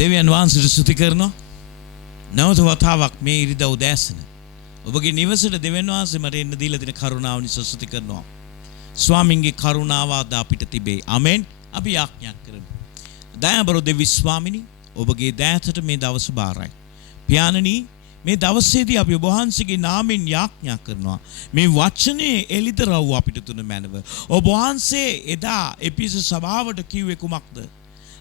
දෙවියන් වහන්සේට ස්තුති කරනවා. නැවත වතාවක් මේ ඉරිදා උදෑසන ඔබගේ නිවසට දෙවියන් වහන්සේ මට එන්න දීලා දෙන කරුණාව නිසා ස්තුති කරනවා. ස්වාමින්ගේ කරුණාව අද අපිට තිබේ. ආමෙන්. අපි යාඥා කරමු. දයාබර දෙවි ස්වාමිනී ඔබගේ දෑතට මේ දවස බාරයි. පියාණනි මේ දවසේදී අපි ඔබ වහන්සේගේ නාමයෙන් යාඥා කරනවා. මේ වචනේ එළිදරව් අපිට තුන මැනව. ඔබ වහන්සේ එදා එපිස සභාවට කිව්වේ කුමක්ද?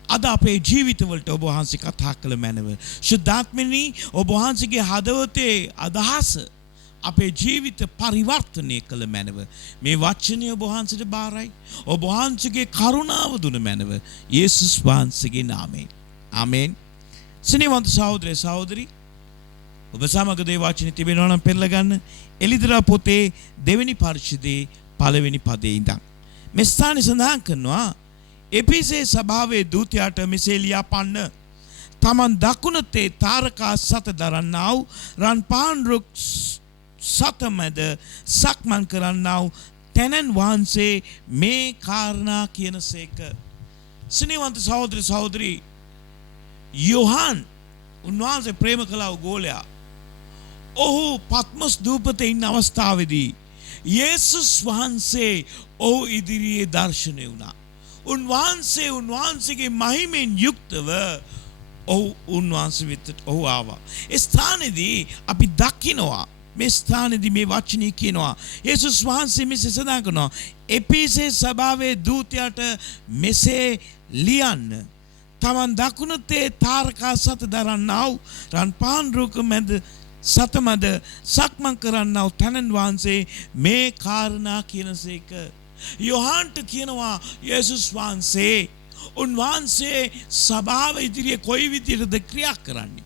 අද අපේ ජීවිතවලට ඔබ වහන්සේ කතා කළ මැනව. ශුද්ධාත්මනි ඔබ වහන්සේගේ හදවතේ අදහස අපේ ජීවිත පරිවර්තනය කළ මැනව. මේ වචනේ ඔබ වහන්සේට බාරයි. ඔබ වහන්සේගේ කරුණාව දුන මැනව. යේසුස් වහන්සේගේ නාමයෙන්. ආමෙන්. ස්නේහවන්ත සහෝදර සහෝදරි ඔබ සමග දේ වචනේ තිබෙනවා නම් පෙරලා ගන්න. එළිදරව් පොතේ දෙවෙනි පරිච්ඡේදයේ පළවෙනි පදයේ ඉඳන් මේ ස්ථානයේ සඳහන් කරනවා එපිසේ සභාවේ දූතයාට මෙසේ ලියාපන්න. තමන් දකුණතේ තාරකා සත දරන්නා වූ රන් පාන් රුක් සතමැද සක්මන් කරන්නා වූ තැනන් වහන්සේ මේ කාරණා කියනසේක. ස්නේහවන්ත සහෝදර සහෝදරි යෝහන් උන්වහන්සේ ප්‍රේම කළා වූ ගෝලයා. ඔහු පත්මස් දූපතේ ඉන්න අවස්ථාවේදී යේසුස් වහන්සේ ඔහු ඉදිරියේ දර්ශනය වුණා. උන්වහන්සේගේ මහිමෙන් යුක්තව උන්වහන්සේ වෙතට ඔහු ආවා. ඒ ස්ථානයේදී අපි දකිනවා මේ ස්ථානයේදී මේ වචනේ කියනවා යේසුස් වහන්සේ මෙසේ සඳහන් කරනවා එපිසේ සභාවේ දූතයාට මෙසේ ලියන්න. තමන් දකුණතේ තාරකා සත දරන්නා වූ රන් පාන් රුක මැද සතමද සක්මන් කරන්නා වූ තැනන් වහන්සේ මේ කාරණා කියනසේක. යෝහන්ට කියනවා යේසුස් වහන්සේ උන්වහන්සේ සභාව ඉදිරියේ කොයි විදිහටද ක්‍රියා කරන්නේ?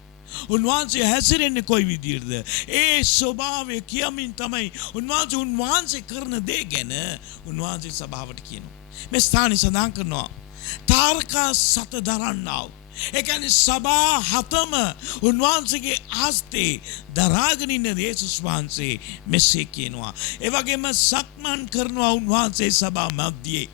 උන්වහන්සේ හැසිරෙන්නේ කොයි විදිහටද? ඒ ස්වභාවය කියමින් තමයි උන්වහන්සේ කරන දේ ගැන උන්වහන්සේ සභාවට කියනවා. මේ ස්ථානයේ සඳහන් කරනවා තාරකා සත දරන්නා වූ. ඒ කියන්නේ සභා හතම උන්වහන්සේගේ හස්තේ දරාගෙන ඉන්න යේසුස් වහන්සේ මෙසේ කියනවා. ඒ වගේම සක්මන් කරනවා උන්වහන්සේ සභා මැදියේ.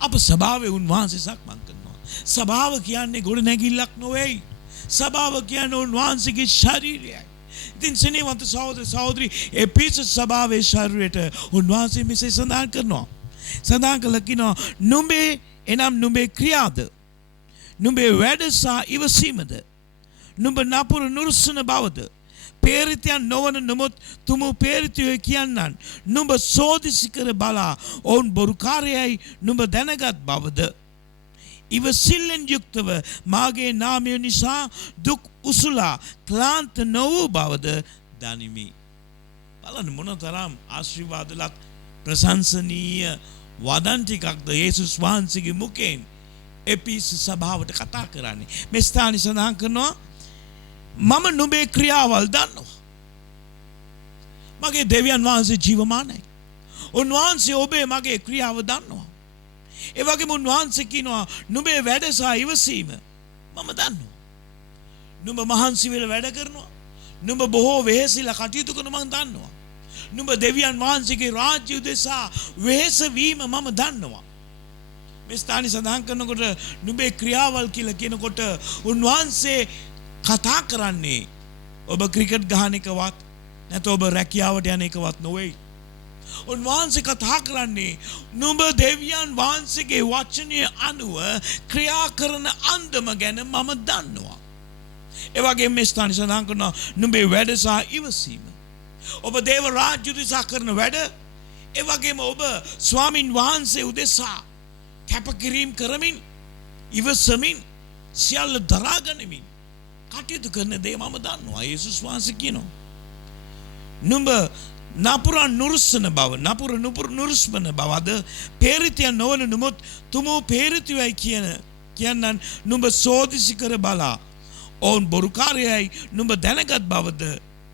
අප සභාවේ උන්වහන්සේ සක්මන් කරනවා. සභාව කියන්නේ ගොඩනැගිල්ලක් නෙවෙයි. සභාව කියන්නේ උන්වහන්සේගේ ශරීරයයි. ඉතින් ස්නේහවන්ත සහෝදර සහෝදරි එපිස සභාවේ ශරීරයට උන්වහන්සේ මෙසේ සඳහන් කරනවා. සඳහන් කළා කියනවා නුඹේ එනම් නුඹේ ක්‍රියාද නුඹේ වැඩ සහ ඉවසීමද නුඹ නපුර නුරුස්සන බවද පේරිතයන් නොවන නමුත් තුමු පේරිතයෝ කියන්නන් නුඹ සෝදිසි කර බලා ඔවුන් බොරුකාරයයි නුඹ දැනගත් බවද ඉවසිල්ලෙන් යුක්තව මාගේ නාමය නිසා දුක් උසුලා ක්ලාන්ත නොවූ බවද දනිමි. බලන්න මොනතරම් ආශිර්වාදලත් ප්‍රශංසනීය වදන් ටිකක්ද යේසුස් වහන්සේගේ මුඛයෙන් එපිස සභාවට කතා කරන්නේ. මේ ස්ථානයේ සඳහන් කරනවා මම නුඹේ ක්‍රියාවල් දන්නවා. මගේ දෙවියන් වහන්සේ ජීවමානයි. උන්වහන්සේ ඔබේ මගේ ක්‍රියාව දන්නවා. ඒ වගේම උන්වහන්සේ කියනවා නුඹේ වැඩ සහ ඉවසීම මම දන්නවා. නුඹ මහන්සි වෙලා වැඩ කරනවා. නුඹ බොහෝ වෙහෙසිලා කටයුතු කරන මම දන්නවා. නුඹ දෙවියන් වහන්සේගේ රාජ්‍ය උදෙසා වෙහෙස වීම මම දන්නවා. මේ ස්ථානයේ සඳහන් කරනකොට නුඹේ ක්‍රියාවල් කියලා කියනකොට උන්වහන්සේ කතා කරන්නේ ඔබ ක්‍රිකට් ගහන එකවත් නැත්නම් ඔබ රැකියාවට යන එකවත් නොවේ. උන්වහන්සේ කතා කරන්නේ නුඹ දෙවියන් වහන්සේගේ වචනය අනුව ක්‍රියා කරන අන්දම ගැන මම දන්නවා. ඒ වගේම මේ ස්ථානයේ සඳහන් කරනවා නුඹේ වැඩ සහ ඉවසීම. ඔබ දේව රාජ්‍ය උදෙසා කරන වැඩ, ඒ වගේම ඔබ ස්වාමින් වහන්සේ උදෙසා කැපකිරීම කරමින් ඉවසමින් සියල්ල දරාගනිමින් කටයුතු කරන දේ මම දන්නවා. යේසුස් වහන්සේ කියනවා නුඹ නපුර නුරුස්සන බව නපුර නුරුස්මන බවද පේරිතයන් නොවන නමුත් තුමෝ පේරිතයයි කියන්නන් නුඹ සෝදිසි කර බලා ඔවුන් බොරුකාරයයි නුඹ දැනගත් බවද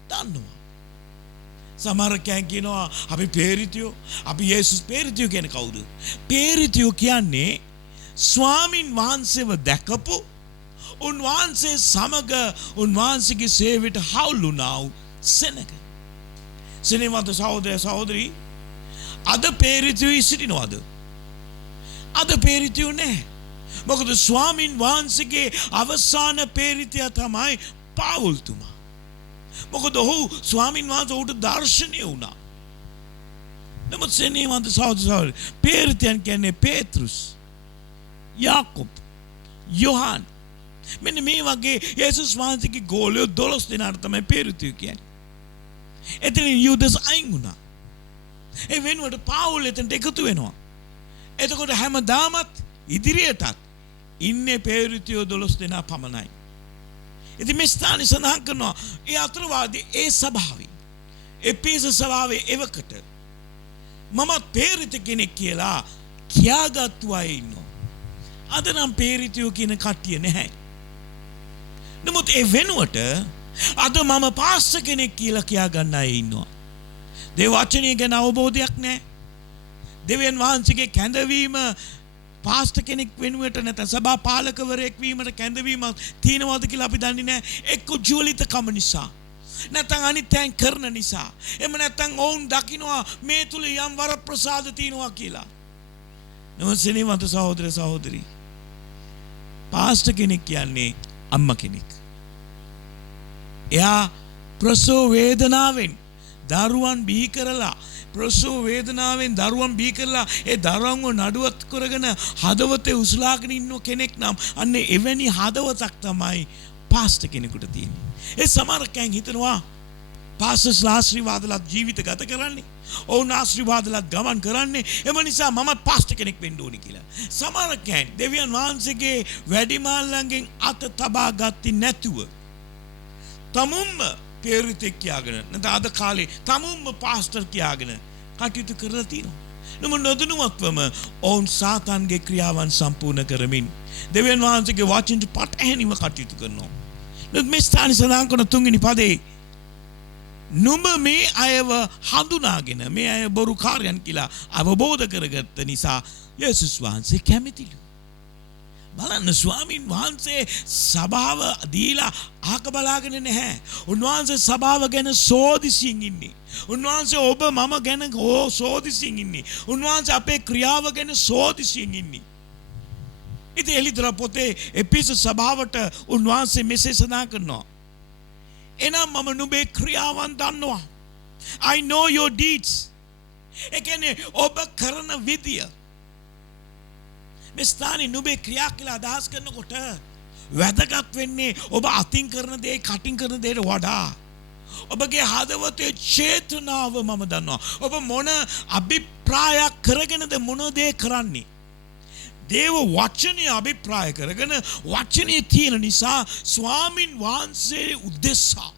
දන්නවා. සමහර කෙනෙක් කියනවා අපි පේරිතයෝ, අපි යේසුස් පේරිතයෝ කියන්නේ කවුද? පේරිතයෝ කියන්නේ ස්වාමින් වහන්සේව දැකපු උන්වහන්සේ සමග උන්වහන්සේගේ සේවයට හවුල් වුණා වූ සෙනඟ. ස්නේහවන්ත සහෝදර සහෝදරි අද පේරිතයෝ සිටිනවද? අද පේරිතයෝ නැහැ. මොකද ස්වාමින් වහන්සේගේ අවසාන පේරිතය තමයි පාවුල්තුමා. මොකද ඔහු ස්වාමින් වහන්සේ ඔහුට දර්ශනය වුණා. නමුත් සෙනෙහවන්ත සහෝදර පේරිතයන් කියන්නේ පේත්‍රුස්, යාකොබ්, යොහාන්. මෙන්න මේ වගේ යේසුස් වහන්සේගේ ගෝලයෝ 12 දෙනාට තමයි පේරිතයෝ කියන්නේ. එතනින් යුදස් අයින් වුණා. ඒ වෙනුවට පාවුල් එතනට එකතු වෙනවා. එතකොට හැමදාමත් ඉදිරියටත් ඉන්නේ පේරිතයෝ 12 දෙනා පමණයි. ඉතින් මේ ස්ථානයේ සඳහන් කරනවා ඒ අතරවාදී ඒ සභාවේ එපිස සභාවේ එවකට මම පේරිත කෙනෙක් කියලා කියාගත්තු අය ඉන්නවා. අද නම් පේරිතයෝ කියන කට්ටිය නැහැ. නමුත් ඒ වෙනුවට අද මම පාස්ටර් කෙනෙක් කියලා කියා ගන්න අය ඉන්නවා. දේව වචනය ගැන අවබෝධයක් නැහැ. දෙවියන් වහන්සේගේ කැඳවීම පාස්ටර් කෙනෙක් වෙනුවට නැත්නම් සභා පාලකවරයෙක් වීමට කැඳවීමක් තියෙනවද කියලා අපි දන්නේ නැහැ. එක්ක ජීවිතකම නිසා. නැත්නම් අනිත්‍යයන් කරන නිසා. එහෙම නැත්නම් ඔවුන් දකින්නවා මේ තුල යම් වරප්‍රසාද තියෙනවා කියලා. නවසෙනිවන්ත සහෝදර සහෝදරි. පාස්ටර් කෙනෙක් කියන්නේ අම්මා කෙනෙක්. එයා ප්‍රසව වේදනාවෙන් දරුවන් බිහි කරලා ප්‍රසව වේදනාවෙන් දරුවන් බිහි කරලා ඒ දරුවන්ව නඩුවත් කරගෙන හදවතේ උස්ලාගෙන ඉන්න කෙනෙක් නම් අන්න එවැනි හදවතක් තමයි පාස්ටර් කෙනෙකුට තියෙන්නේ. ඒ සමහර කෙනෙක් හිතනවා පාස්ටර්ස්ලා ආශිර්වාදලත් ජීවිත ගත කරන්නේ. ඔවුන් ආශිර්වාදලත් ගමන් කරන්නේ. එම නිසා මම පාස්ටර් කෙනෙක් වෙන්න ඕනි කියලා. සමහර කෙනෙක් දෙවියන් වහන්සේගේ වැඩිමාල්ලන්ගෙන් අත තබා ගත්තේ නැතුව තමුම්ම පේරිතෙක් කියාගෙන නැත්නම් අද කාලේ තමුම්ම පාස්ටර් කියාගෙන කටයුතු කරලා තියෙනවා. නමුත් නොදැනුවත්වම ඔවුන් සාතන්ගේ ක්‍රියාවන් සම්පූර්ණ කරමින් දෙවියන් වහන්සේගේ වචනට පටහැනිව කටයුතු කරනවා. මේ ස්ථානයේ සඳහන් කරන තුන්වෙනි පදේ නුඹ මේ අයව හඳුනාගෙන මේ අය බොරු කාර්යයන් කියලා අවබෝධ කරගත්ත නිසා යේසුස් වහන්සේ කැමතිලු. බලන්න ස්වාමින් වහන්සේ සභාව දීලා අහක බලාගෙන නැහැ. උන්වහන්සේ සභාව ගැන සෝදිසියෙන් ඉන්නේ. උන්වහන්සේ ඔබ මම ගැන සෝදිසියෙන් ඉන්නේ. උන්වහන්සේ අපේ ක්‍රියාව ගැන සෝදිසියෙන් ඉන්නේ. ඉතින් එලිදර පොතේ එපිස සභාවට උන්වහන්සේ මෙසේ සඳහන් කරනවා. එනම් මම නුඹේ ක්‍රියාවන් දන්නවා. I know your deeds. ඒ කියන්නේ ඔබ කරන විදිය. මේ ස්ථානේ නුඹේ ක්‍රියා කියලා අදහස් කරනකොට වැදගත් වෙන්නේ ඔබ අතින් කරන දේ කටින් කරන දේට වඩා ඔබගේ හදවතේ චේතනාව මම දන්නවා. ඔබ මොන අභිප්‍රායක් කරගෙනද මොන දේ කරන්නේ? දේව වචනය අභිප්‍රාය කරගෙන වචනය තියෙන නිසා ස්වාමින් වහන්සේ උදෙසා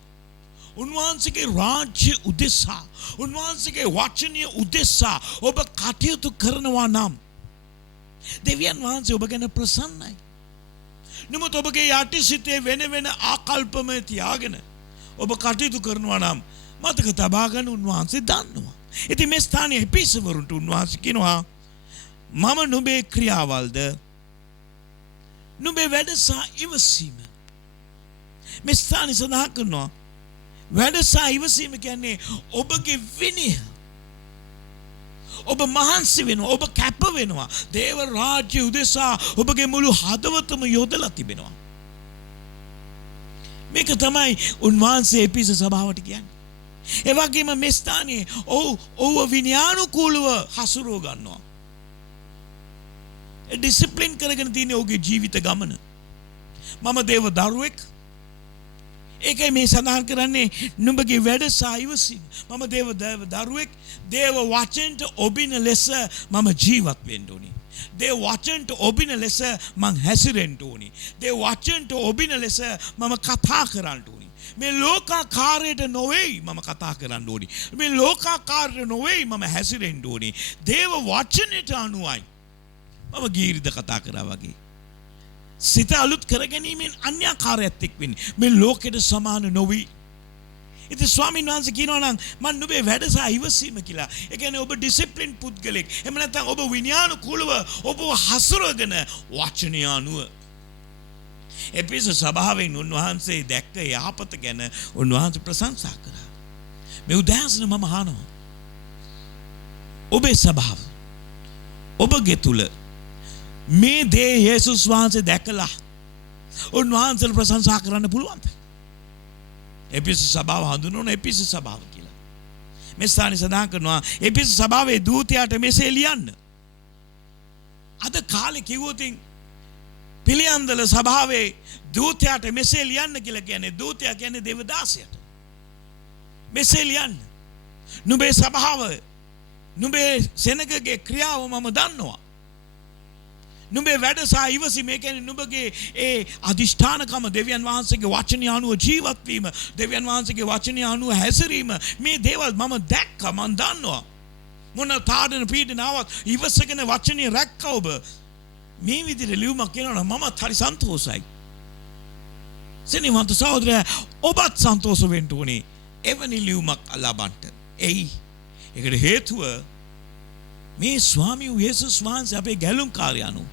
උන්වහන්සේගේ රාජ්‍ය උදෙසා උන්වහන්සේගේ වචනය උදෙසා ඔබ කටයුතු කරනවා නම් දෙවියන් වහන්සේ ඔබ ගැන ප්‍රසන්නයි. නමුත් ඔබගේ යටිසිතේ වෙන වෙන ආකල්පම තියාගෙන ඔබ කටයුතු කරනවා නම් මතක තබා ගන්න උන්වහන්සේ දන්නවා. ඉතින් මේ ස්ථානයේ එපිසවරුන්ට උන්වහන්සේ කියනවා මම නුඹේ ක්‍රියාවල්ද නුඹේ වැඩ සහ ඉවසීම. මේ ස්ථානයේ සඳහන් කරනවා වැඩ සහ ඉවසීම කියන්නේ ඔබගේ විනය. ඔබ මහන්සි වෙනවා, ඔබ කැප වෙනවා. දේව රාජ්‍ය උදෙසා ඔබගේ මුළු හදවතම යොදලා තිබෙනවා. මේක තමයි උන්වහන්සේ එපිස සභාවට කියන්නේ. ඒ වගේම මේ ස්ථානයේ ඔව් විනයානුකූලව හසුරුව ගන්නවා. ඩිසිප්ලින් කරගෙන තියෙන ඔහුගේ ජීවිත ගමන. මම දේව දරුවෙක්. ඒකයි මේ සඳහන් කරන්නේ නුඹගේ වැඩ සහ ඉවසීම. මම දේව දරුවෙක්. දේව වචනට ඔබින ලෙස මම ජීවත් වෙන්න ඕනේ. දේව වචනට ඔබින ලෙස මං හැසිරෙන්න ඕනේ. දේව වචනට ඔබින ලෙස මම කතා කරන්න ඕනේ. මේ ලෝකාකාරයට නොවේයි මම කතා කරන්න ඕනේ. මේ ලෝකාකාරයට නොවේයි මම හැසිරෙන්න ඕනේ. දේව වචනයට අනුවයි මම ගීරිද කතා කරා වගේ. සිත අලුත් කරගැනීමෙන් අන්‍යාකාරයත් එක් වෙන්නේ. මේ ලෝකෙට සමාන නොවි. ඉතින් ස්වාමීන් වහන්සේ කියනවා නම් මම නුඹේ වැඩ සහ ඉවසීම කියලා. ඒ කියන්නේ ඔබ ඩිසිප්ලින් පුද්ගලෙක්. එහෙම නැත්නම් ඔබ විනයානුකූලව ඔබ හසුරගෙන වචනය අනුව. එපිස සභාවෙන් උන්වහන්සේ දැක්ක යහපත ගැන උන්වහන්සේ ප්‍රශංසා කරා. මේ උදාහරණ මම අහනවා. ඔබේ සභාව ඔබගේ තුල මේ දේ යේසුස් වහන්සේ දැකලා උන්වහන්සේට ප්‍රශංසා කරන්න පුළුවන්ද? එපිස සභාව හඳුන්වන එපිස සභාව කියලා. මේ ස්ථානයේ සඳහන් කරනවා එපිස සභාවේ දූතයාට මෙසේ ලියන්න. අද කාලේ කිව්වොත් පිළියන්දල සභාවේ දූතයාට මෙසේ ලියන්න කියලා කියන්නේ දූතයා කියන්නේ දේවදාසයාට. මෙසේ ලියන්න. නුඹේ සභාව නුඹේ සෙනගගේ ක්‍රියාව මම දන්නවා. නුඹේ වැඩ සහ ඉවසීම කියන්නේ නුඹගේ ඒ අදිෂ්ඨානකම දෙවියන් වහන්සේගේ වචනය අනුව ජීවත් වීම දෙවියන් වහන්සේගේ වචනය අනුව හැසිරීම මේ දේවල් මම දැක්කා මම දන්නවා. මොන තාඩන පීඩනාවක් ඉවසගෙන වචනේ රැක්ක ඔබ මේ විදිහට ලියුමක් කියනවා මමත් හරි සන්තෝෂයි. සෙනෙහවන්ත සහෝදරයා ඔබත් සන්තෝෂ වෙන්න ඕනේ එවැනි ලියුමක් ලබන්න. එයි ඒකට හේතුව මේ ස්වාමී යේසුස් වහන්සේ අපේ ගැලුම්කාරයාණු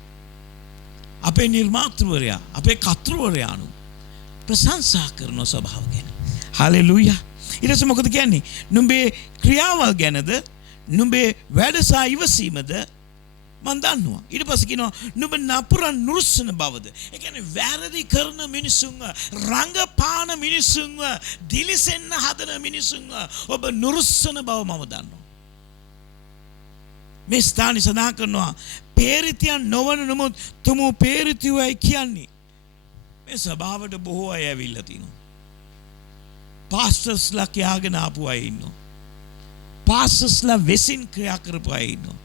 අපේ නිර්මාතෘවරයා අපේ කර්තෘවරයාණු ප්‍රශංසා කරන ස්වභාව ගැන. හලෙලූයා. ඊට පස්සේ මොකද කියන්නේ? නුඹේ ක්‍රියාවල් ගැනද නුඹේ වැඩ සහ ඉවසීමද මම දන්නවා. ඊට පස්සේ කියනවා නුඹ නපුරන් නුරුස්සන බවද. ඒ කියන්නේ වැරදි කරන මිනිසුන්ව රංගපාන මිනිසුන්ව දිලිසෙන්න හදන මිනිසුන්ව ඔබ නුරුස්සන බව මම දන්නවා. මේ ස්ථානයේ සඳහන් කරනවා පේරිතියන් නොවන නමුත් තුමු පේරිතිවයි කියන්නේ. මේ සභාවට බොහෝ අය ඇවිල්ලා තිනවා. පාස්ටර්ස්ලා කියාගෙන ආපු අය ඉන්නවා. පාස්ටර්ස්ලා වෙසින් ක්‍රියා කරපු අය ඉන්නවා.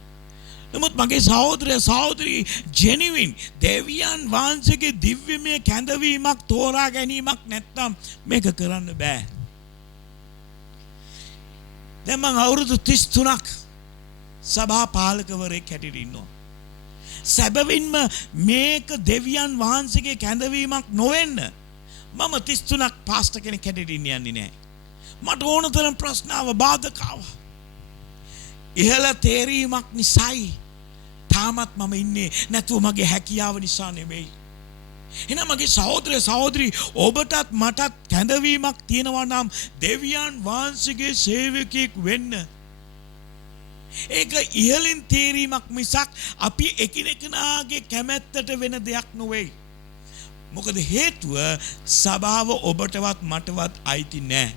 නමුත් මගේ සහෝදරය සහෝදරී ජෙනුයින් දෙවියන් වහන්සේගේ දිව්‍යමය කැඳවීමක් තෝරා ගැනීමක් නැත්නම් මේක කරන්න බෑ. දැන් මම අවුරුදු 33ක් සභා පාලකවරයෙක් හැටියට ඉන්නවා. සැබවින්ම මේක දෙවියන් වහන්සේගේ කැඳවීමක් නොවෙන්න මම 33ක් පාස්ටර් කෙනෙක් හැටියට ඉන්නේ නැහැ. මට ඕන තරම් ප්‍රශ්නාව බාධකාව. ඉහළ තේරීමක් නිසායි තාමත් මම ඉන්නේ නැතුව මගේ හැකියාව නිසා නෙමෙයි. එහෙනම් මගේ සහෝදර සහෝදරි ඔබටත් මටත් කැඳවීමක් තියෙනවා නම් දෙවියන් වහන්සේගේ සේවකයෙක් වෙන්න. ඒක ඉහළින් තේරීමක් මිසක් අපි එකිනෙකනාගේ කැමැත්තට වෙන දෙයක් නොවේ. මොකද හේතුව සභාව ඔබටවත් මටවත් අයිති නෑ.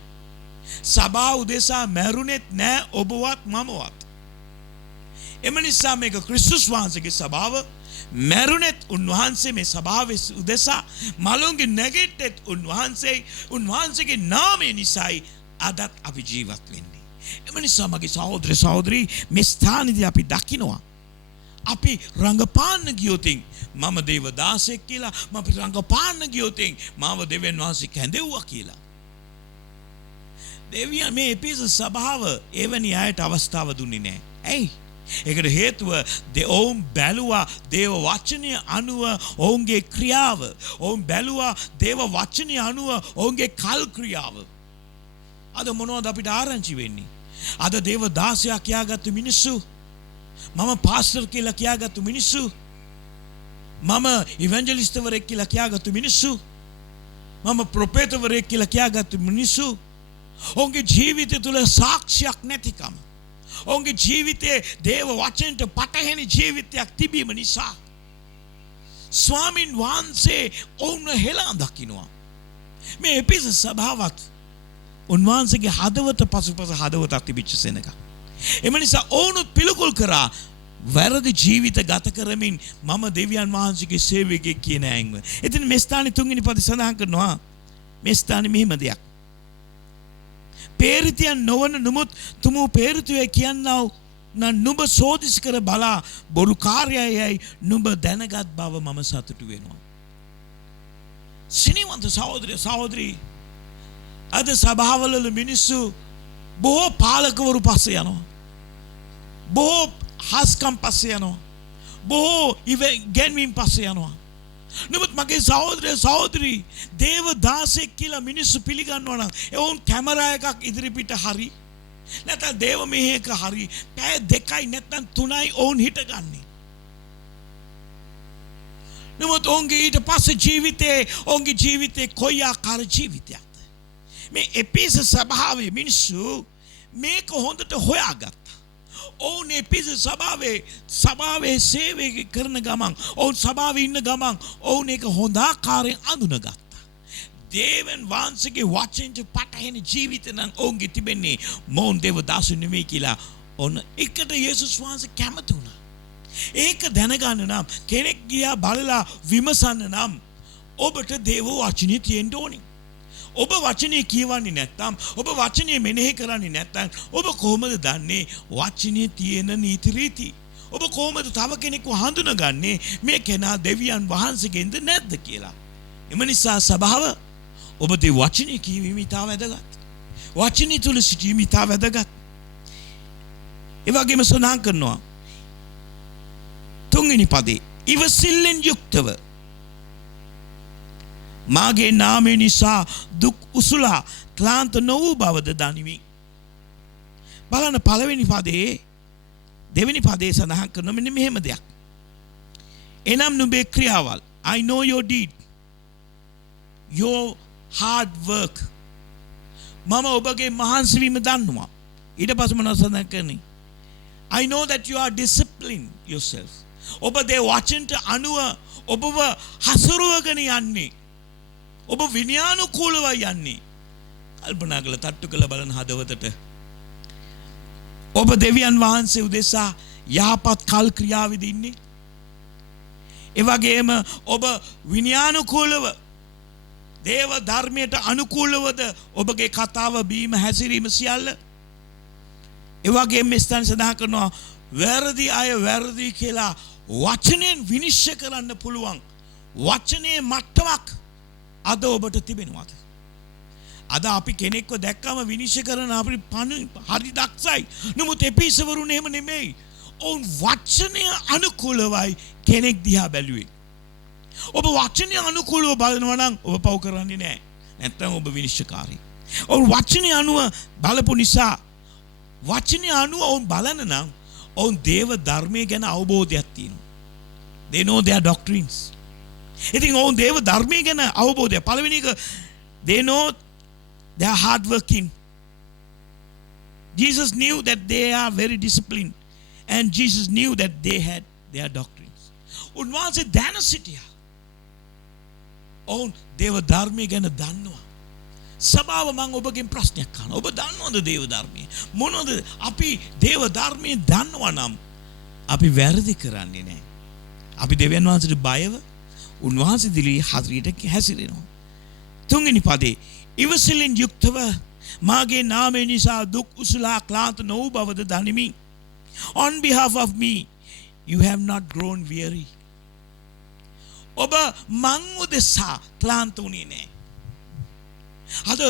සභාව උදෙසා මැරුණෙත් නෑ ඔබවත් මමවත්. එම නිසා මේක ක්‍රිස්තුස් වහන්සේගේ සභාව මැරුණෙත් උන්වහන්සේ මේ සභාවේ උදෙසා මලුන්ගේ නැගිට්ටෙත් උන්වහන්සේගේ නාමය නිසායි අදත් අපි ජීවත් වෙන්නේ. එම නිසා මගේ සහෝදර සහෝදරී මේ ස්ථානයේදී අපි දකිනවා අපි රංගපාන්න ගියොතින් මම දේවදාසෙක් කියලා මම රංගපාන්න ගියොතින් මාව දෙවියන් වහන්සේ කැඳෙව්වා කියලා. දෙවියන් මේ එපිස සභාව එවැනි අයට අවස්ථාව දුන්නේ නැහැ. ඇයි? ඒකට හේතුව ඔවුන් බැලුවා දේව වචනය අනුව ඔවුන්ගේ ක්‍රියාව. ඔවුන් බැලුවා දේව වචනය අනුව ඔවුන්ගේ කල් ක්‍රියාව. අද මොනවද අපිට ආරංචි වෙන්නේ? අද දේව දාසයා කියාගත්තු මිනිස්සු, මම පාස්ටර් කියලා කියාගත්තු මිනිස්සු, මම ඉවැන්ජලිස්ට්වරයෙක් කියලා කියාගත්තු මිනිස්සු, මම ප්‍රොෆෙටවරයෙක් කියලා කියාගත්තු මිනිස්සු ඔවුන්ගේ ජීවිතය තුළ සාක්ෂියක් නැතිකම, ඔවුන්ගේ ජීවිතයේ දේව වචනට පටහැනි ජීවිතයක් තිබීම නිසා ස්වාමින් වහන්සේ ඔවුන්ව හෙලා දකින්නවා. මේ එපිස සභාවත් උන්වහන්සේගේ හදවත පසුපස හදවතක් තිබිච්ච සෙනඟ. එම නිසා ඔවුනුත් පිළිකුල් කරා වැරදි ජීවිත ගත කරමින් මම දෙවියන් වහන්සේගේ සේවකයෙක් කියන ඇඟව. ඉතින් මේ ස්ථානයේ තුන්වෙනි පද සඳහන් කරනවා මේ ස්ථානයේ මෙහිම දෙයක්. පේරිතියන් නොවන නමුත් තුමු පේරිතුවේ කියන්නා නුඹ සෝදිස් කර බලා බොරු කාර්යයයි නුඹ දැනගත් බව මම සතුටු වෙනවා. සිනීවන්ත සහෝදර සහෝදරී අද සභාවල මිනිස්සු බොහෝ පාලකවරු පස්සේ යනවා. බොහෝ හස්කම් පස්සේ යනවා. බොහෝ ඉගෙන්වීම් පස්සේ යනවා. නමුත් මගේ සහෝදර සහෝදරී දේව දාසෙක් කියලා මිනිස්සු පිළිගන්නවා නම් ඔවුන් කැමරා එකක් ඉදිරිපිට හරි නැත්නම් දේව මෙහෙයක හරි පැය 2යි නැත්නම් 3යි ඔවුන් හිටගන්නේ. නමුත් ඔවුන්ගේ ඊට පස්සේ ජීවිතේ කොයි ආකාර ජීවිතයක්ද? මේ එපිස සභාවේ මිනිස්සු මේක හොඳට හොයාගත්තා. ඕනේ පිස සභාවේ සේවය කරන ගමන් ඔවුන් සභාවේ ඉන්න ගමන් ඔවුන් ඒක හොඳ ආකාරයෙන් අඳුනගත්තා. දේවන් වහන්සේගේ වචනට පටහැන ජීවිත නම් ඔවුන්ගේ තිබෙන්නේ මොවුන් දේවදාසු නෙමෙයි කියලා ඔන්න එකට යේසුස් වහන්සේ කැමති වුණා. ඒක දැනගන්න නම් කෙනෙක් ගියා බලලා විමසන්න නම් ඔබට දේව වචනේ තියෙන්න ඕනේ. ඔබ වචනේ කියවන්නේ නැත්නම් ඔබ වචනේ මෙනෙහි කරන්නේ නැත්නම් ඔබ කොහොමද දන්නේ වචනේ තියෙන නීති රීති? ඔබ කොහොමද තව කෙනෙක්ව හඳුනගන්නේ මේ කෙනා දෙවියන් වහන්සේගෙන්ද නැද්ද කියලා? එම නිසා සභාව ඔබ දේ වචනේ කියවීම ඉතා වැදගත්. වචනේ තුල සිටීම ඉතා වැදගත්. ඒ වගේම සඳහන් කරනවා තුන්වෙනි පදේ ඉවසිල්ලෙන් යුක්තව මාගේ නාමය නිසා දුක් උසුලා ක්ලාන්ත නොවූ බවද දනිමි. බලන්න පළවෙනි පදේ දෙවෙනි පදේ සඳහන් කරන මෙන්න මෙහෙම දෙයක්. එනම් නුඹේ ක්‍රියාවල් I know your deed your hard work මම ඔබගේ මහන්සි වීම දන්නවා. ඊට පස්සේ මොනවද සඳහන් කරන්නේ? I know that you are disciplined yourself. ඔබ දේ වචනට අනුව ඔබව හසුරුවගෙන යන්නේ. ඔබ විනයානුකූලව යන්නේ. කල්පනා කරලා තට්ටු කරලා බලන හදවතට. ඔබ දෙවියන් වහන්සේ උදෙසා යහපත් කල් ක්‍රියාවෙදී ඉන්නේ. ඒ වගේම ඔබ විනයානුකූලව දේව ධර්මයට අනුකූලවද ඔබගේ කතාව බීම හැසිරීම සියල්ල. ඒ වගේම මේ ස්ථාන සඳහන් කරනවා වැරදි අය වැරදි කියලා වචනෙන් විනිශ්චය කරන්න පුළුවන් වචනේ මට්ටමක් අද ඔබට තිබෙනවාද? අද අපි කෙනෙක්ව දැක්කම විනිශ්චය කරන අපි හරි දක්ෂයි. නමුත් එපිසවරුන් එහෙම නෙමෙයි. ඔවුන් වචනය අනුකූලවයි කෙනෙක් දිහා බැලුවේ. ඔබ වචනය අනුකූලව බලනවා නම් ඔබ පව් කරන්නේ නැහැ. නැත්තම් ඔබ විනිශ්චයකාරී. ඔවුන් වචනය අනුව බලපු නිසා වචනය අනුව ඔවුන් බලන නම් ඔවුන් දේව ධර්මයේ ගැන අවබෝධයක් තියෙනවා. They know their doctrines. ඉතින් ඔවුන් දේව ධර්මයේ ගැන අවබෝධය පළවෙනි එක they know they are hard working. Jesus knew that they are very disciplined and Jesus knew that they had their doctrines. උන්වහන්සේ දැන සිටියා. ඔවුන් දේව ධර්මයේ ගැන දන්නවා. සභාව මම ඔබගෙන් ප්‍රශ්නයක් අහනවා. ඔබ දන්නවද දේව ධර්මයේ? මොනවද අපි දේව ධර්මයේ දන්නවා නම් අපි වැරදි කරන්නේ නැහැ. අපි දෙවියන් වහන්සේට බයව උන්වහන්සේ දිලී හරියට හැසිරෙනවා. තුන්වෙනි පදේ ඉවසිල්ලෙන් යුක්තව මාගේ නාමය නිසා දුක් උසුලා ක්ලාන්ත නොවූ බවද දනිමි. On behalf of me you have not grown weary. ඔබ මං උදෙසා ක්ලාන්ත වුණේ නැහැ. අද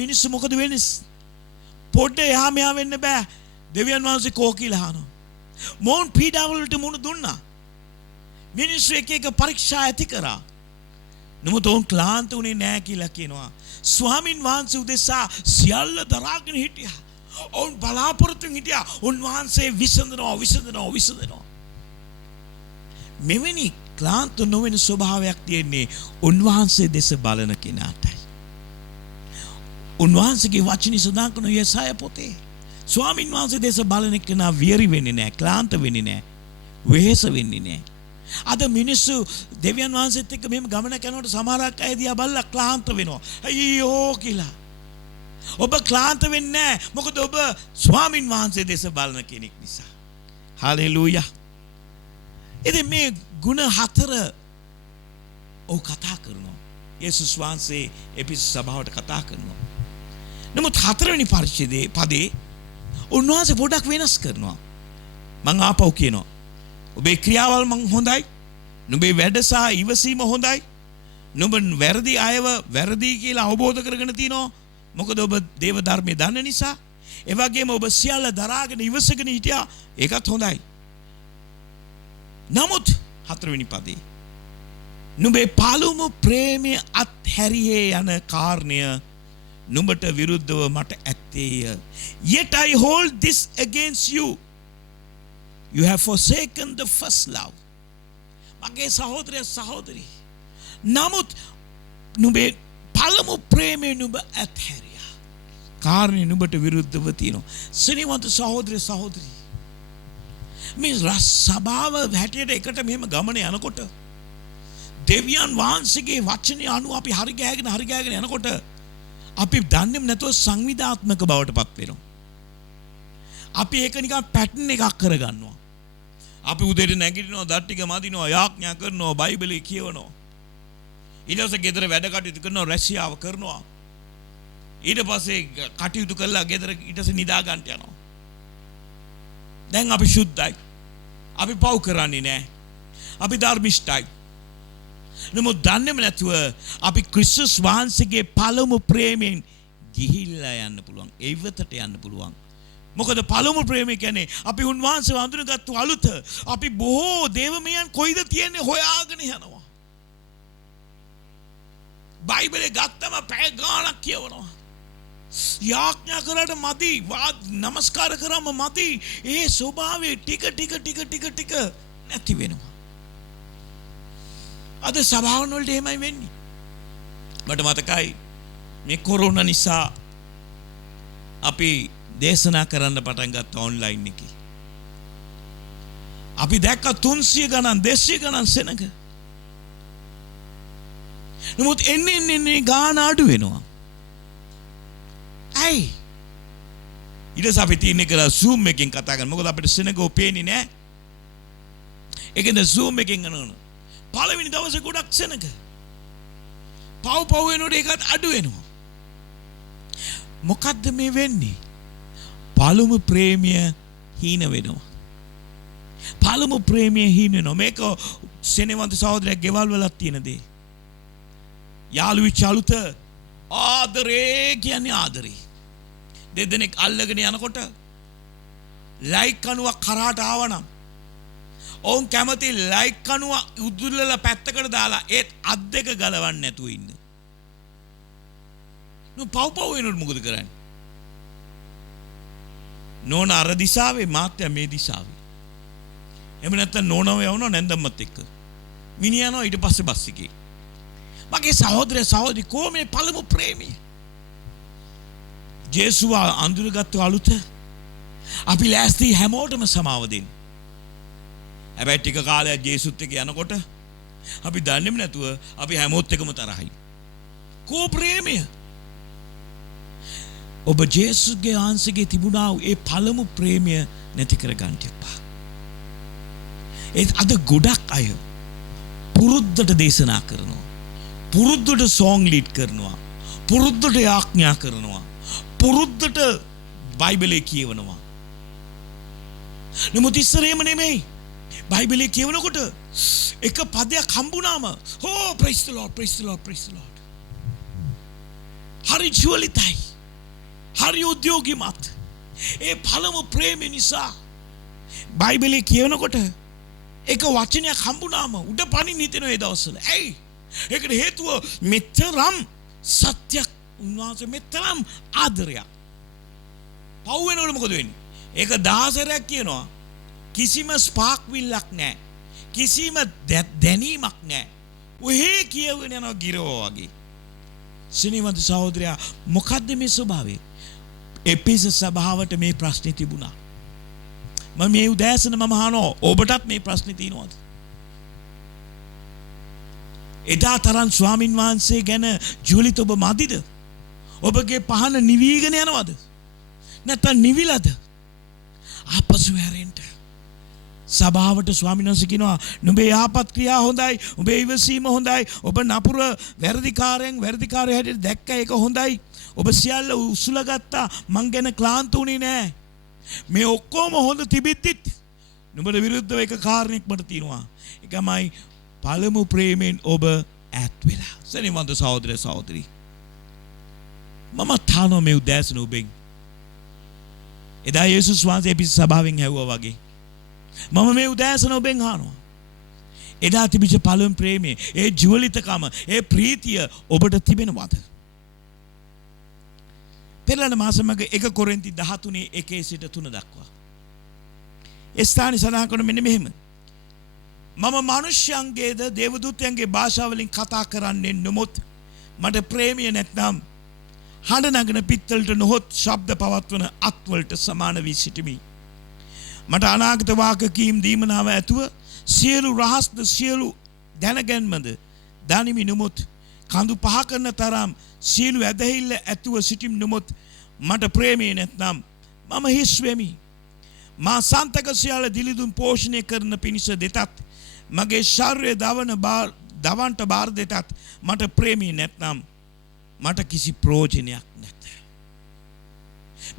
මිනිස්සු මොකද වෙන්නේ? පොඩ්ඩ එහා මෙහා වෙන්න බෑ. දෙවියන් වහන්සේ කෝ කියලා අහනවා. මොවුන් පීඩාවලට මුහුණ දුන්නා. මිනිස්සු එක එක පරීක්ෂා ඇති කරා. නමුත් ඔවුන් ක්ලාන්ත වුණේ නැහැ කියලා කියනවා. ස්වාමින් වහන්සේ උදෙසා සියල්ල දරාගෙන හිටියා. ඔවුන් බලාපොරොත්තු හිටියා. උන්වහන්සේ විසඳනවා. මෙවැනි ක්ලාන්ත නොවන ස්වභාවයක් තියෙන්නේ උන්වහන්සේ දෙස බලන කෙනාටයි. උන්වහන්සේගේ වචනේ සඳහන් කරන යසාය පොතේ ස්වාමින් වහන්සේ දෙස බලන කෙනා වියරි වෙන්නේ නැහැ, ක්ලාන්ත වෙන්නේ නැහැ, වෙහෙස වෙන්නේ නැහැ. අද මිනිස්සු දෙවියන් වහන්සේත් එක්ක මෙහෙම ගමන කරනකොට සමහරක් අය දිහා බලලා ක්ලාන්ත වෙනවා. අයියෝ කියලා. ඔබ ක්ලාන්ත වෙන්නේ නැහැ. මොකද ඔබ ස්වාමින් වහන්සේ දෙස බලන කෙනෙක් නිසා. හලෙලූයා. ඉතින් මේ ගුණ හතර ඔව් කතා කරනවා. යේසුස් වහන්සේ එපිස සභාවට කතා කරනවා. නමුත් හතරවෙනි පරිච්ඡේදයේ පදේ උන්වහන්සේ පොඩක් වෙනස් කරනවා. මං ආපහු කියනවා. ඔබේ ක්‍රියාවල් මං හොඳයි. නුඹේ වැඩ සහ ඉවසීම හොඳයි. නුඹ වැරදි අයව වැරදි කියලා අවබෝධ කරගෙන තිනවා. මොකද ඔබ දේව ධර්මයේ දන්න නිසා. ඒ වගේම ඔබ සියල්ල දරාගෙන ඉවසගෙන හිටියා. ඒකත් හොඳයි. නමුත් හතරවෙනි පදේ නුඹේ පළමු ප්‍රේමයේ අත්හැරියේ යන කාරණය නුඹට විරුද්ධව මට ඇත්තේය. Yet I hold this against you. You have forsaken the first love. මගේ සහෝදරය සහෝදරි. නමුත් නුඹේ පළමු ප්‍රේමය නුඹ අත්හැරියා. කාරණේ නුඹට විරුද්ධව තියෙනවා. සිනවන්ත සහෝදරය සහෝදරි. මේ සභාව හැටියට එකට මෙහෙම ගමන යනකොට දෙවියන් වහන්සේගේ වචනේ අනුව අපි හරි ගෑගෙන යනකොට අපි දන්නේම නැතුව සංවිධාත්මක බවට පත් වෙනවා. අපි ඒක නිකන් පැටර්න් එකක් කරගන්නවා. අපි උදේට නැගිටිනවා, දත් ටික මදිනවා, යාඥා කරනවා, බයිබලේ කියවනවා. ඊට පස්සේ ගෙදර වැඩ කටයුතු කරනවා, රැසියාව කරනවා. ඊට පස්සේ කටයුතු කළා ගෙදර ඊට පස්සේ නිදා ගන්න යනවා. දැන් අපි සුද්ධයි. අපි පව් කරන්නේ නැහැ. අපි ධර්මිෂ්ඨයි. නමුත් දන්නේම නැතුව අපි ක්‍රිස්තුස් වහන්සේගේ පළමු ප්‍රේමයෙන් ගිහිල්ලා යන්න පුළුවන්. ඒවතට යන්න පුළුවන්. මොකද පළමු ප්‍රේමය කියන්නේ අපි උන්වහන්සේව අඳුනගත්තු අලුත. අපි බොහෝ දේවමයන් කොයිද තියෙන්නේ හොයාගෙන යනවා. බයිබලේ ගත්තම පැය ගාණක් කියවනවා. යාඥා කරාට මදි, නමස්කාර කරාම මදි. ඒ ස්වභාවය ටික නැති වෙනවා. අද සභාවන් වලට එහෙමයි වෙන්නේ. මට මතකයි මේ කොරෝනා නිසා අපි දේශනා කරන්න පටන් ගත්ත ඔන්ලයින් එකේ. අපි දැක්ක 300 ගණන් 200 ගණන් සෙනඟ. නමුත් එන්නේ ගාන අඩු වෙනවා. ඇයි? ඊට පස්සේ අපි තියන්නේ කරා Zoom එකෙන් කතා කරන්න. මොකද අපිට සෙනඟ පේන්නේ නැහැ. ඒකෙන්ද Zoom එකෙන් කරනවා. පළවෙනි දවසේ ගොඩක් සෙනඟ. පව් වෙනකොට ඒකත් අඩු වෙනවා. මොකද්ද මේ වෙන්නේ? පළමු ප්‍රේමය හීන වෙනවා. පළමු ප්‍රේමය හීන වෙනවා. මේක සෙනෙවන්ත සහෝදරයෙක් ගෙවල් වලක් තියෙන දේ. යාළුවෙක් චලුත ආදරේ කියන්නේ ආදරේ. දෙදෙනෙක් අල්ලගෙන යනකොට ලයික් කණුවක් කරාට ආවනම් ඔවුන් කැමති ලයික් කණුව උදුල්ලලා පැත්තකට දාලා ඒත් අත් දෙක ගලවන්න නැතුව ඉන්න. පව් වෙනකොට මොකද කරන්නේ? නෝන අර දිශාවේ මාත්‍යා මේ දිශාවේ. එහෙම නැත්නම් නෝනව යවනවා නැන්දම්මත් එක්ක. මිනිහා ඊට පස්සේ බස් එකේ. මගේ සහෝදරි කොහොමද පළමු ප්‍රේමය? ජේසුව අඳුරගත්තු අලුත අපි ලෑස්ති හැමෝටම සමාව දෙන්න. හැබැයි ටික කාලයක් ජේසුත් එක්ක යනකොට අපි දන්නේම නැතුව අපි හැමෝත් එක්කම තරහයි. කෝ ප්‍රේමය? ඔබ ජේසුස්ගේ වහන්සේගේ තිබුණා වූ ඒ පළමු ප්‍රේමය නැති කර ගන්න එපා. ඒ අද ගොඩක් අය පුරුද්දට දේශනා කරනවා. පුරුද්දට සෝං ලීඩ් කරනවා. පුරුද්දට යාඥා කරනවා. පුරුද්දට බයිබලේ කියවනවා. නමුත් ඉස්සරේම නෙමෙයි. බයිබලේ කියවනකොට එක පදයක් හම්බුනාම praise the Lord. හරි ජුවලිතයි. හරි උද්‍යෝගිමත්. ඒ පළමු ප්‍රේමය නිසා බයිබලේ කියවනකොට එක වචනයක් හම්බුනාම උඩ පනින්න හිතෙන ඒ දවස්වල. ඇයි? ඒකට හේතුව මෙතරම් සත්‍යක් උන්වහන්සේ මෙතරම් ආදරයක්. පව් වෙනකොට මොකද වෙන්නේ? ඒක 10 කියනවා. කිසිම ස්පාක් විල්ලක් නැහැ. කිසිම දැනීමක් නැහැ. ඔහේ කියවගෙන යනවා ගිරව වගේ. සිනීවන්ත සහෝදරයා මොකද්ද මේ ස්වභාවය? එපිස සභාවට මේ ප්‍රශ්නේ තිබුණා. මම මේ උදෑසන අහනවා ඔබටත් මේ ප්‍රශ්නේ තියෙනවද? එදා තරම් ස්වාමින් වහන්සේ ගැන ජුලිත ඔබ මදිද? ඔබගේ පහන නිවිගෙන යනවද? නැත්නම් නිවිලද? ආපසු හැරෙන්න. සභාවට ස්වාමීන් වහන්සේ කියනවා නුඹේ යහපත් ක්‍රියා හොඳයි, උඹේ ඉවසීම හොඳයි, ඔබ නපුර වැරදිකාරය හැටියට දැක්ක එක හොඳයි, ඔබ සියල්ල උසුලගත්තා, මං ගැන ක්ලාන්ත උනේ නෑ. මේ ඔක්කොම හොඳ තිබිද්දිත් නුඹට විරුද්ධව එක කාරණයක් මට තියෙනවා. ඒකමයි පළමු ප්‍රේමයෙන් ඔබ ඈත් වෙලා. සෙනෙහවන්ත සහෝදර සහෝදරි, මම තානෝ මේ උදෑසන ඔබෙන් එදා යේසුස් වහන්සේ පිට සභාවෙන් හැවුවා වගේ මම මේ උදෑසන ඔබෙන් අහනවා. එදා තිබිච්ච පළමු ප්‍රේමය, ඒ ජීවලිතකම, ඒ ප්‍රීතිය ඔබට තිබෙනවද? පෙරළන මාසමක 1 කොරින්ති 13 සිට 3 දක්වා. ඒ ස්ථානයේ සඳහන් කරන මෙන්න මෙහෙම. මම මිනිස්යන්ගේද දේවදූතයන්ගේ භාෂාවලින් කතා කරන්නේ නොමුත් මට ප්‍රේමිය නැත්නම් හඬ නගන පිත්තලට නොහොත් ශබ්ද පවත්වන අත්වලට සමාන වී සිටිමි. මට අනාගත වාකකීම් දීමනාව ඇතුව සියලු රහස්ද සියලු දැනගැන්මද දනිමි නොමුත් කඳු පහ කරන තරම් සියලු ඇදහිල්ල ඇතුව සිටිම් නොමුත් මට ප්‍රේමී නැත්නම් මම හිස් වෙමි. මා සන්තක සියල්ල දිලිදුම් පෝෂණය කරන පිණිස දෙතත් මගේ ශරීරය දවන්ට බාර දෙතත් මට ප්‍රේමී නැත්නම් මට කිසි ප්‍රයෝජනයක් නැත.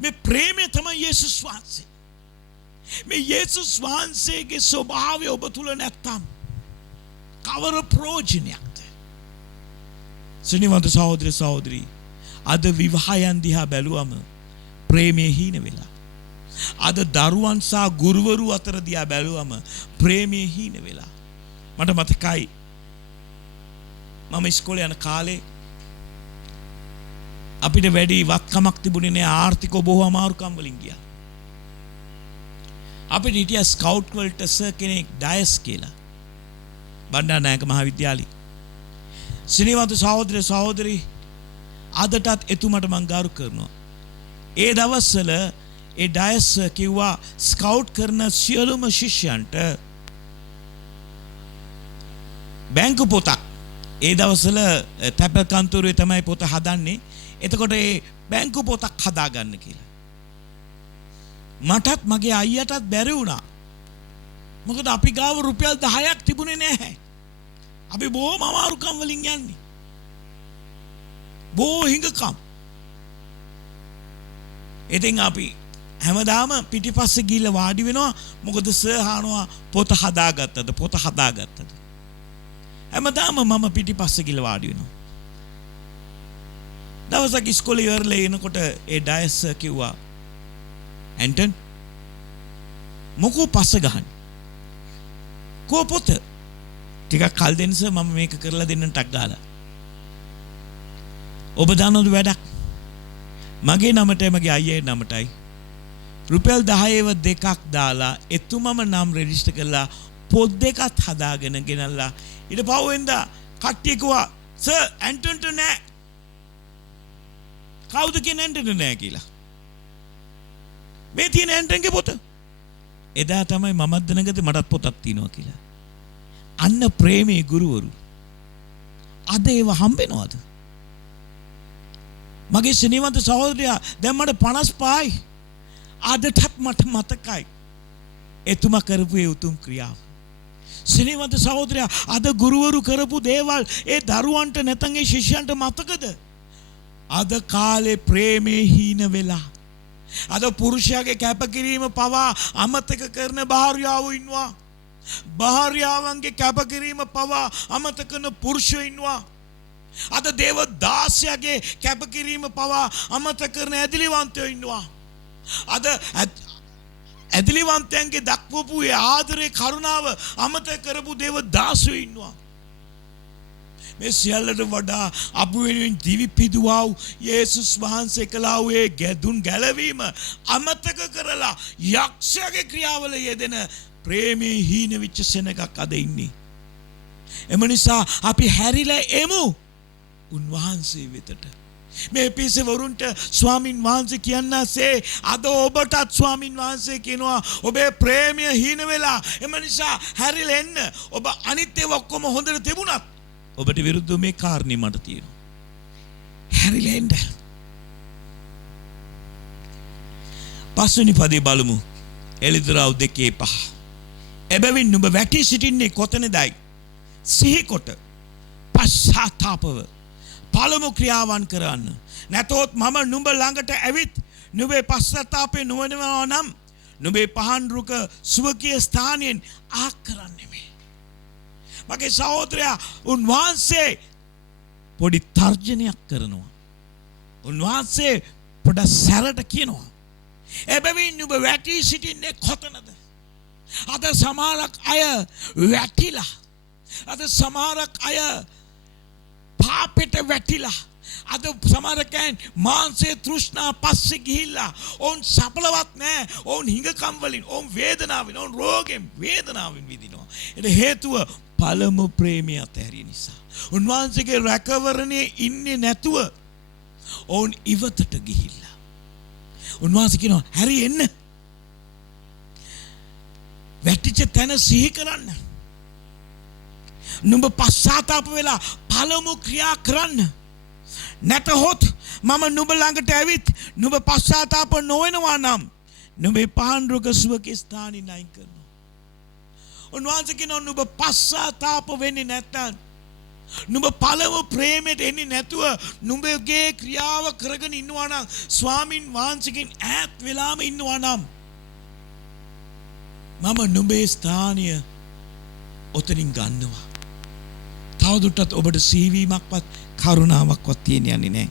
මේ ප්‍රේමය තමයි යේසුස් වහන්සේ. මේ යේසුස් වහන්සේගේ ස්වභාවය ඔබ තුල නැත්නම් කවර ප්‍රයෝජනයක්ද? සෙනෙහවන්ත සහෝදර සහෝදරී, අද විවාහයන් දිහා බැලුවම ප්‍රේමයේ හීන වෙලා. අද දරුවන් සහ ගුරුවරු අතර දිහා බැලුවම ප්‍රේමයේ හීන වෙලා. මට මතකයි මම ඉස්කෝලේ යන කාලේ අපිට වැඩි වත්කමක් තිබුණේ නෑ. ආර්ථිකව බොහෝ අමාරුකම් වලින් ගියා. අපිට හිටියා ස්කවුට් වලට සර් කෙනෙක් ඩයස් කියලා. බණ්ඩාරනායක මහාවිද්‍යාලේ. සිනේවන්ත සහෝදර සහෝදරී, අදටත් එතුමට මම ගරු කරනවා. ඒ දවස්වල ඒ ඩයස් කිව්වා ස්කවුට් කරන සියලුම ශිෂ්‍යයන්ට බැංකු පොතක්, ඒ දවස්වල තැපැල් කන්තරුවේ තමයි පොත හදන්නේ. එතකොට ඒ බැංකු පොතක් හදාගන්න කියලා. මටත් මගේ අයියටත් බැරි වුණා. මොකද අපි ගාව රුපියල් 10ක් තිබුණේ නැහැ. අපි බොහොම අමාරුකම් වලින් යන්නේ. බොහෝ හිඟකම්. ඉතින් අපි හැමදාම පිටිපස්සේ ගිහිල්ලා වාඩි වෙනවා. මොකද සර් අහනවා පොත හදාගත්තද? පොත හදාගත්තද? හැමදාම මම පිටිපස්සේ ගිහිල්ලා වාඩි වෙනවා. දවසක් ඉස්කෝලේ ඉවරලා එනකොට ඒ ඩයස් කිව්වා, ඇන්ටන් මොකෝ පස්ස ගහන්නේ? කෝ පොත? ටිකක් කල් දෙන්න සර්, මම මේක කරලා දෙන්න ටක් ගාලා. ඔබ දන්නවද වැඩක්? මගේ නමටයි මගේ අයියේ නමටයි රුපියල් 10ව දෙකක් දාලා එතුමම නම් රෙජිස්ටර් කරලා පොත් දෙකක් හදාගෙන ගෙනල්ලා ඊට පහුවෙන්දා කට්ටිය කිව්වා සර් ඇන්ටන්ට නෑ. කවුද කියන ඇන්ටන්ට නෑ කියලා? මේ තියෙන ඇන්ටන්ගේ පොත. එදා තමයි මමත් දැනගත්තේ මටත් පොතක් තියෙනවා කියලා. අන්න ප්‍රේමී ගුරුවරු. අද ඒව හම්බෙනවද? මගේ සිනේවන්ත සහෝදරයා දැන් මට 55යි. අදටත් මට මතකයි එතුමා කරපු ඒ උතුම් ක්‍රියාව. සිනේවන්ත සහෝදරයා, අද ගුරුවරු කරපු දේවල් ඒ දරුවන්ට නැත්නම් ඒ ශිෂ්‍යයන්ට මතකද? අද කාලේ ප්‍රේමේ හීන වෙලා. අද පුරුෂයාගේ කැපකිරීම පවා අමතක කරන භාර්යාවෝ ඉන්නවා. භාර්යාවන්ගේ කැපකිරීම පවා අමතක කරන පුරුෂයෝ ඉන්නවා. අද දේව දාසයාගේ කැපකිරීම පවා අමතක කරන ඇදලිවන්තයෝ ඉන්නවා. අද ඇදලිවන්තයන්ගේ දක්වපු ඒ ආදරේ කරුණාව අමතක කරපු දේව දාසයෝ ඉන්නවා. මේ සියල්ලට වඩා අප වෙනුවෙන් දිවි පිදුවා වූ යේසුස් වහන්සේ කළා වූ ඒ ගැදුන් ගැලවීම අමතක කරලා යක්ෂයාගේ ක්‍රියාවල යෙදෙන ප්‍රේමී හීන විච්ච සෙනගක් අද ඉන්නේ. එම නිසා අපි හැරිලා එමු උන්වහන්සේ වෙතට. මේ පිසවරුන්ට ස්වාමින් වහන්සේ කියන්නාසේ අද ඔබටත් ස්වාමින් වහන්සේ කියනවා ඔබේ ප්‍රේමය හීන වෙලා. එම නිසා හැරිලා එන්න. ඔබ අනිත් ඒවා ඔක්කොම හොඳට තිබුණත් ඔබට විරුද්ධව මේ කාරණේ මට තියෙනවා. හැරිලා එන්න. පස්වෙනි පදේ බලමු. එළිදරව් 2:5. එබැවින් නුඹ වැටි සිටින්නේ කොතනදයි? සිහිකොට පශ්චාත්තාපව පළමු ක්‍රියාවන් කරන්න. නැතොත් මම නුඹ ළඟට ඇවිත් නුඹේ පශ්චාත්තාපේ නොවනවා නම් නුඹේ පහන් රුක සුවකීය ස්ථානයෙන් ආක් කරන්නෙමි. මගේ සහෝදරයා, උන්වහන්සේ පොඩි තර්ජනයක් කරනවා. උන්වහන්සේ පොඩ සැරට කියනවා එබැවින් නුඹ වැටි සිටින්නේ කොතනද? අද සමහරක් අය වැටිලා. අද සමහරක් අය පාපෙට වැටිලා. අද සමහරකයන් මාංශයේ තෘෂ්ණා පස්සේ ගිහිල්ලා ඔවුන් සඵලවත් නැහැ. ඔවුන් හිඟකම් වලින්, ඔවුන් වේදනාවෙන්, ඔවුන් රෝගෙන් වේදනාවෙන් විඳිනවා. ඒට හේතුව පළමු ප්‍රේමය අතහැරිය නිසා. උන්වහන්සේගේ රැකවරණේ ඉන්නේ නැතුව ඔවුන් ඉවතට ගිහිල්ලා. උන්වහන්සේ කියනවා හැරි එන්න. වැටිච්ච තැන සිහි කරන්න. නුඹ පශ්චාත්තාප වෙලා පළමු ක්‍රියා කරන්න. නැතහොත් මම නුඹ ළඟට ඇවිත් නුඹ පශ්චාත්තාප නොවෙනවා නම් නුඹේ පහන් රොග සුවකේ ස්ථානින් අයින් කරනවා. උන්වහන්සේ කියනවා නුඹ පශ්චාත්තාප වෙන්නේ නැත්නම් නුඹ පළමු ප්‍රේමයට එන්නේ නැතුව නුඹගේ ක්‍රියාව කරගෙන ඉන්නවා නම් ස්වාමින් වහන්සේගෙන් ඈත් වෙලාම ඉන්නවා නම් මම නුඹේ ස්ථානය ඔතනින් ගන්නවා. තවදුරටත් ඔබට සීවීමක්වත් කරුණාවක්වත් තියෙන යන්නේ නැහැ.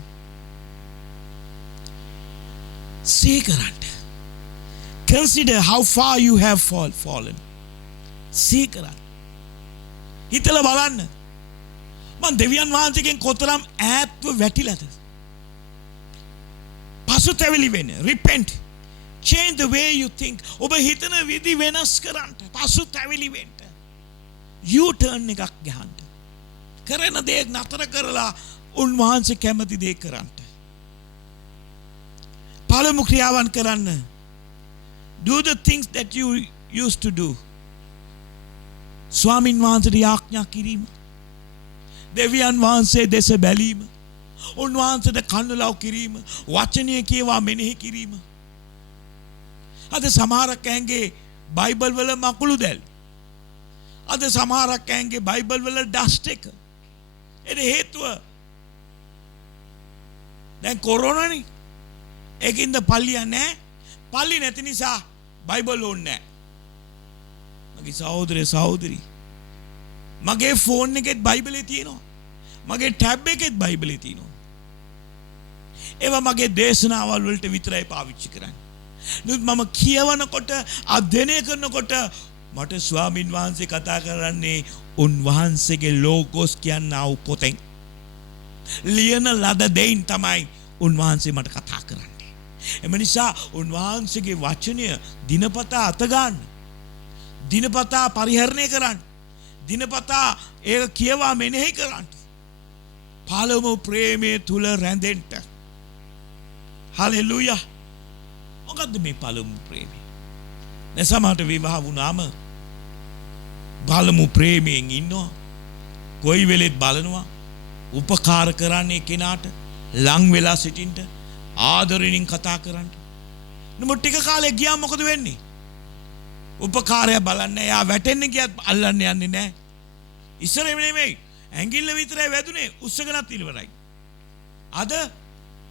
සීකරන්න. Consider how far you have fallen. සීකරන්න. හිතලා බලන්න. මං දෙවියන් වහන්සේගෙන් කොතරම් ඈත්ව වැටිලාද? පසුතැවිලි වෙන්න. Repent. Change the way you think. ඔබ හිතන විදි වෙනස් කරන්න. පසුතැවිලි වෙන්න. U-turn එකක් ගහන්න. කරන දේ නතර කරලා උන්වහන්සේ කැමති දේ කරන්න. පළමු ක්‍රියාවන් කරන්න. Do the things that you used to do. ස්වාමින් වහන්සේට යාඥා කිරීම. දෙවියන් වහන්සේ දෙස බැලීම. උන්වහන්සේට කන්නලව් කිරීම. වචනය කියවා මෙනෙහි කිරීම. අද සමහරක් ඇන්ගේ බයිබල් වල මකුළු දැල්. අද සමහරක් ඇන්ගේ බයිබල් වල ඩස්ට් එක. ඒ හේතුව දැන් කොරෝනානේ. ඒකින්ද පල්ලිය නැහැ. පල්ලි නැති නිසා බයිබල් ඕනේ නැහැ. මගේ සහෝදරී මගේ ෆෝන් එකෙත් බයිබලේ තියෙනවා. මගේ ටැබ් එකෙත් බයිබලේ තියෙනවා. ඒවා මගේ දේශනාවල් වලට විතරයි පාවිච්චි කරන්නේ. නුත් මම කියවනකොට අධ්‍යයනය කරනකොට මට ස්වාමින් වහන්සේ කතා කරන්නේ උන්වහන්සේගේ ලෝගෝස් කියනා වූ පොතෙන් ලියන ලද දෙයින් තමයි උන්වහන්සේ මට කතා කරන්නේ. එම නිසා උන්වහන්සේගේ වචනය දිනපතා අත ගන්න. දිනපතා පරිහරණය කරන්න. දිනපතා ඒක කියවා මෙනෙහි කරන්න. පළමු ප්‍රේමයේ තුල රැඳෙන්න. හලෙලූයා. මොකද්ද මේ පළමු ප්‍රේමය? නැසමහට විවාහ වුණාම පළමු ප්‍රේමයෙන් ඉන්නවා. කොයි වෙලෙත් බලනවා. උපකාර කරන්නේ කෙනාට ලං වෙලා සිටින්න ආදරෙනින් කතා කරන්න. නමුත් ටික කාලයක් ගියාම මොකද වෙන්නේ? උපකාරය බලන්න එයා වැටෙන්න ගියත් අල්ලන්න යන්නේ නැහැ. ඉස්සර නෙමෙයි. ඇඟිල්ල විතරයි වැදුනේ උස්සගෙනත් ඉවරයි. අද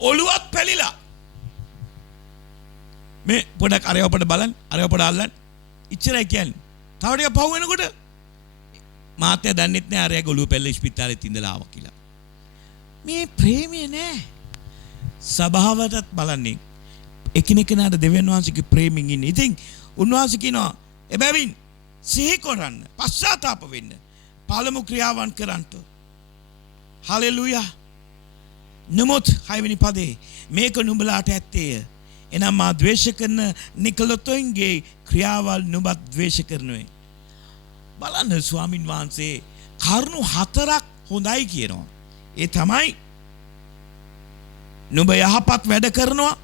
ඔළුවත් පැලිලා. මේ පොඩක් අරයව පොඩ බලන්න. අරයව පොඩ අල්ලන්න. ඉච්චරයි කියන්නේ. තව ටික පහු වෙනකොට මාත්‍ය දන්නෙත් නෑ අරයගේ ඔළුව පැල්ල ඉස්පිතාලෙත් ඉඳලා ආවා කියලා. මේ ප්‍රේමය නෑ. සබාවටත් බලන්නේ. එකිනෙකනාට දෙවියන් වහන්සේගේ ප්‍රේමයෙන් ඉන්නේ. ඉතින් උන්වහන්සේ කියනවා එබැවින් සිහි කරන්න, පශ්චාත්තාප වෙන්න, පළමු ක්‍රියාවන් කරන්න. හලෙලූයා. නමුත් 6 වෙනි පදේ මේක නුඹලාට ඇත්තේය. එනම් මා ද්වේෂ කරන නිකලොතොන්ගේ ක්‍රියාවල් නුඹත් ද්වේෂ කරනුවේ. බලන්න ස්වාමින් වහන්සේ කරුණු 4ක් හොඳයි කියනවා. ඒ තමයි නුඹ යහපත් වැඩ කරනවා.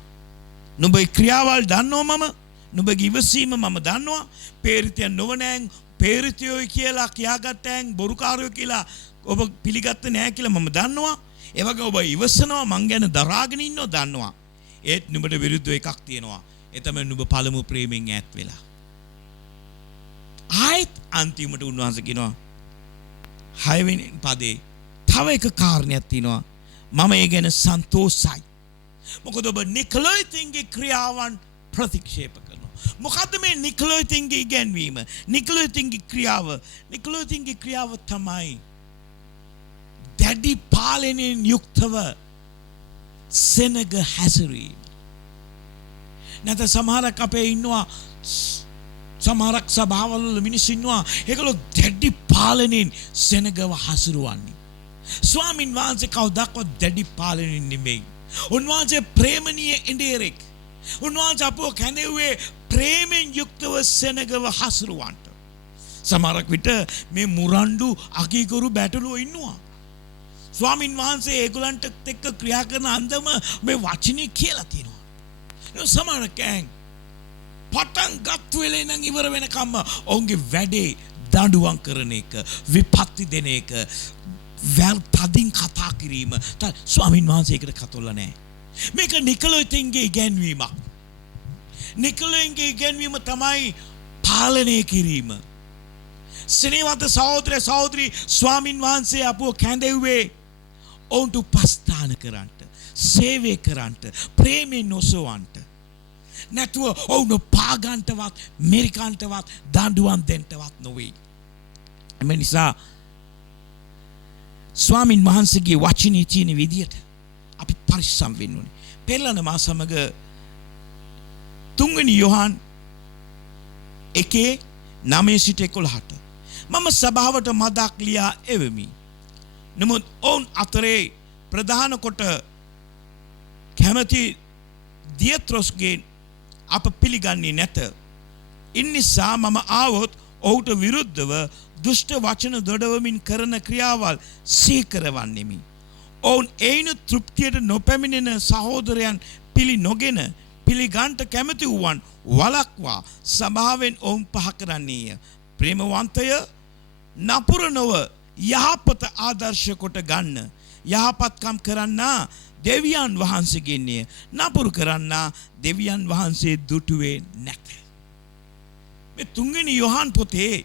නුඹේ ක්‍රියාවල් දන්නවා මම. නුඹගේ ඉවසීම මම දන්නවා. පේරිතයන් නොවනෑන් පේරිතයෝයි කියලා කියාගත්තෑන් බොරුකාරයෝ කියලා ඔබ පිළිගත්තේ නැහැ කියලා මම දන්නවා. ඒ වගේ ඔබ ඉවසනවා මං ගැන දරාගෙන ඉන්නව දන්නවා. ඒත් නුඹට විරුද්ධව එකක් තියෙනවා. ඒ තමයි නුඹ පළමු ප්‍රේමයෙන් ඈත් වෙලා. ආයෙත් අන්තිමට උන්වහන්සේ කියනවා 6 වෙනි පදේ තව එක කාරණයක් තියෙනවා. මම ඒ ගැන සන්තෝෂයි. මොකද ඔබ නිකලොයිතින්ගේ ක්‍රියාවන් ප්‍රතික්ෂේප කරනවා. මොකද්ද මේ නිකලොයිතින්ගේ ඉගැන්වීම? නිකලොයිතින්ගේ ක්‍රියාව. නිකලොයිතින්ගේ ක්‍රියාව තමයි දැඩි පාලනයෙන් යුක්තව සෙනග හැසිරීම. නැත්නම් සමහරක් අපේ ඉන්නවා සමහරක් සභාවල මිනිස්සු ඉන්නවා ඒගොල්ලෝ දැඩි පාලනයෙන් සෙනගව හසුරුවන්නේ. ස්වාමින් වහන්සේ කවදාවත් දැඩි පාලනයෙන් නෙමෙයි. උන්වහන්සේ ප්‍රේමණීය ඉන්දියරෙක්. උන්වහන්සේ අපව කැඳෙව්වේ ප්‍රේමෙන් යුක්තව සෙනගව හසුරුවන්නට. සමහරක් විට මේ මුරණ්ඩු අකීකරු බැටළුවෝ ඉන්නවා. ස්වාමින් වහන්සේ ඒගොල්ලන්ට එක්ක ක්‍රියා කරන අන්දම මේ වචනේ කියලා තියෙනවා. සමහර කෑන් පටන් ගත් වෙලේ නම් ඉවර වෙනකම්ම ඔවුන්ගේ වැඩේ දඬුවම් කරන එක, විපත්ති දෙන එක, තදින් කතා කිරීම. ස්වාමින් වහන්සේ ඒකට කතොල්ලා නැහැ. මේක නිකලොයින්ගේ ඉගැන්වීමක්. නිකලොයින්ගේ ඉගැන්වීම තමයි පාලනය කිරීම. සෙනෙහවන්ත සහෝදර සහෝදරි ස්වාමින් වහන්සේ අපව කැඳෙව්වේ ඔවුන්ට උපස්ථාන කරන්නට, සේවය කරන්නට, ප්‍රේමයෙන් නොසවන්නට. නැතුව ඔවුන් පාගන්ටවත්, මෙරිකන්ටවත්, දඬුවම් දෙන්නටවත් නොවේ. එම නිසා ස්වාමින් වහන්සේගේ වචනේ තියෙන විදියට අපි පරිස්සම් වෙන්න ඕනේ. පෙරලන මා සමග 3 වෙනි යොහන් 1:9-11 මම සභාවට මදක් ලියා එවෙමි. නමුත් ඔවුන් අතරේ ප්‍රධාන කොට කැමති දියත්‍රොස්ගේ අප පිළිගන්නේ නැත. ඉන්නිසා මම ආවොත් ඔහුට විරුද්ධව දුෂ්ට වචන දොඩවමින් කරන ක්‍රියාවල් සීකරවන්නෙමි. ඔවුන් එයින තෘප්තියට නොපැමිණෙන සහෝදරයන් පිළි නොගෙන පිළිගන්ට කැමති වූවන් වලක්වා සභාවෙන් ඔවුන් පහ කරන්නේය. ප්‍රේමවන්තය නපුර නොව යහපත ආදර්ශ කොට ගන්න. යහපත්කම් කරන්නා දෙවියන් වහන්සේගෙන්නේ, නපුරු කරන්නා දෙවියන් වහන්සේ දුටුවේ නැත. මේ 3 වෙනි යොහන් පොතේ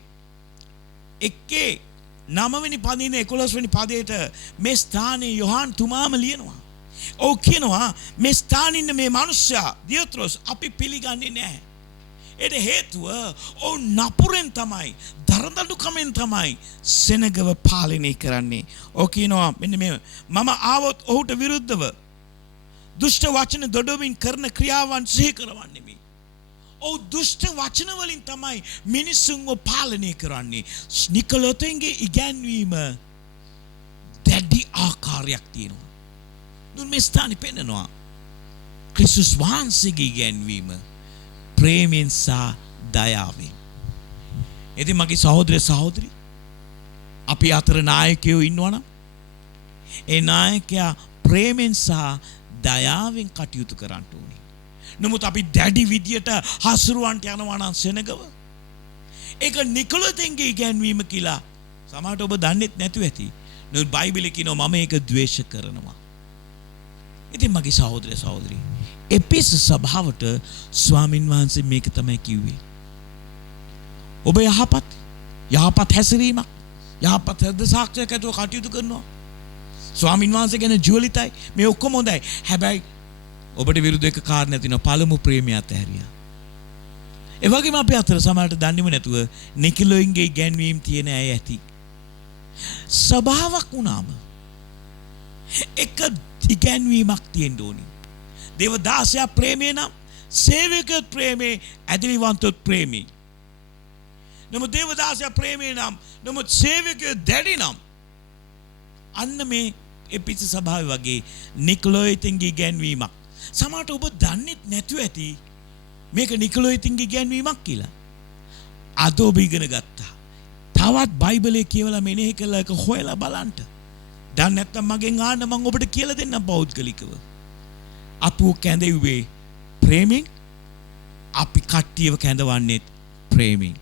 1:9 පදින 11 පදයට මේ ස්ථානයේ යොහන් තුමාම ලියනවා. ඔව් කියනවා මේ ස්ථානයේ ඉන්න මේ මිනිස්සයා දියත්‍රොස් අපි පිළිගන්නේ නැහැ. ඒට හේතුව ඔවුන් නපුරෙන් තමයි, දරදඬුකමෙන් තමයි සෙනගව පාලනය කරන්නේ. ඔව් කියනවා මෙන්න මේ මම ආවොත් ඔහුට විරුද්ධව දුෂ්ට වචන දොඩවමින් කරන ක්‍රියාවන් සිහි කරවන්නෙමි. ඔව් දුෂ්ට වචන වලින් තමයි මිනිසුන්ව පාලනය කරන්නේ. නිකලොතෙන්ගේ ඉගැන්වීම දැඩි ආකාරයක් තියෙනවා. දුන් මේ ස්ථානේ පෙන්නනවා ක්‍රිස්තුස් වහන්සේගේ ඉගැන්වීම ප්‍රේමෙන් සහ දයාවෙන්. ඉතින් මගේ සහෝදර සහෝදරි අපි අතර නායකයෝ ඉන්නවනම් ඒ නායකයා ප්‍රේමෙන් සහ දයාවෙන් කටයුතු කරන්න ඕනේ. නමුත් අපි දැඩි විදියට හසුරුවන්ට යනවා නම් සෙනගව ඒක නිකලොතෙන්ගේ ඉගැන්වීම කියලා සමහරට ඔබ දන්නෙත් නැතුව ඇති. නමුත් බයිබලයේ කියනවා මම ඒක ද්වේෂ කරනවා. ඉතින් මගේ සහෝදර සහෝදරි එපිස සභාවට ස්වාමින් වහන්සේ මේක තමයි කිව්වේ. ඔබ යහපත් හැසිරීමක්, යහපත් හෘද සාක්ෂියක් ඇතුව කටයුතු කරනවා. ස්වාමින් වහන්සේ ගැන ජීවිතයි මේ ඔක්කොම හොඳයි. හැබැයි ඔබට විරුද්ධ එක කාරණා තියෙනවා. පළමු ප්‍රේමය අතහැරියා. ඒ වගේම අපි අතර සමහරට දන්නේම නැතුව නිකලොයින්ගේ ඉගැන්වීම් තියෙන අය ඇති. සභාවක් වුණාම එක ඉගැන්වීමක් තියෙන්න ඕනේ. දේවදාසයා ප්‍රේමේ නම් සේවකයොත් ප්‍රේමේ, ඇදලිවන්තොත් ප්‍රේමේ. නමුත් දේවදාසයා ප්‍රේමේ නම් නමුත් සේවකයොත් දැඩි නම් අන්න මේ එපිස සභාවේ වගේ නිකලොයින්ගේ ඉගැන්වීමක්. සමහරට ඔබ දන්නෙත් නැතුව ඇති මේක නිකලොයින්ගේ ඉගැන්වීමක් කියලා. අද ඔබ ඉගෙන ගත්තා. තවත් බයිබලයේ කියවලා මෙනෙහි කළා එක හොයලා බලන්න. දැන් නැත්තම් මගෙන් ආන්න මම ඔබට කියලා දෙන්නම් පෞද්ගලිකව. අපෝ කැඳෙව්වේ ප්‍රේමෙන්, අපි කට්ටියව කැඳවන්නේ ප්‍රේමෙන්.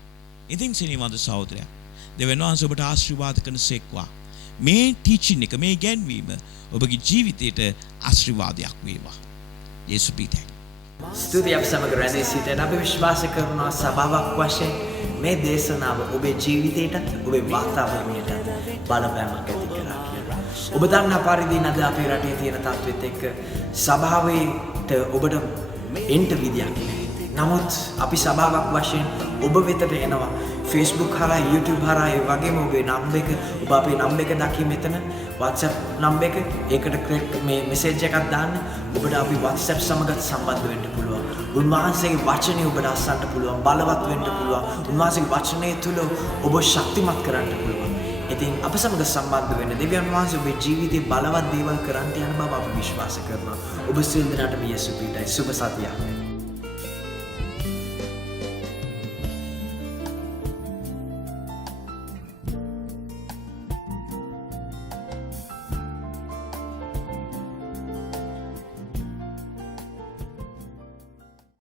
ඉතින් සෙනෙහවන්ත සහෝදරයා දෙවියන් වහන්සේ ඔබට ආශිර්වාද කරන සේක්වා. මේ ටීචින් එක, මේ ඉගැන්වීම ඔබගේ ජීවිතයට ආශිර්වාදයක් වේවා. යේසු පිටයි. ස්තුතියි අප සමග රැඳී සිටින අපි විශ්වාස කරනවා සභාවක් වශයෙන් මේ දේශනාව ඔබේ ජීවිතයට, ඔබේ වාතාවරණයට බලපෑමක් ඇති කරා කියලා. ඔබ දන්නා පරිදි නද අපේ රටේ තියෙන තත්ත්වෙත් එක්ක සභාවට ඔබට එන්ට විදියක් නැහැ. නමුත් අපි සභාවක් වශයෙන් ඔබ වෙතට එනවා. Facebook හරහා, YouTube හරහා, ඒ වගේම ඔබේ නම්බර් එක, ඔබ අපේ නම්බර් එක දකි මෙතන WhatsApp නම්බර් එක. ඒකට මේ මෙසේජ් එකක් දාන්න. ඔබට අපි WhatsApp සමගත් සම්බන්ධ වෙන්න පුළුවන්. උන්වහන්සේගේ වචනේ ඔබට අසන්න පුළුවන්, බලවත් වෙන්න පුළුවන්. උන්වහන්සේගේ වචනේ තුල ඔබ ශක්තිමත් කරන්න පුළුවන්. ඉතින් අප සමග සම්බන්ධ වෙන්න දෙවියන් වහන්සේ ඔබේ ජීවිතේ බලවත් දේවල් කරන්න යන බව අපි විශ්වාස කරනවා. ඔබ සියලු දෙනාටම යේසු පිටයි සුබ සතියක්.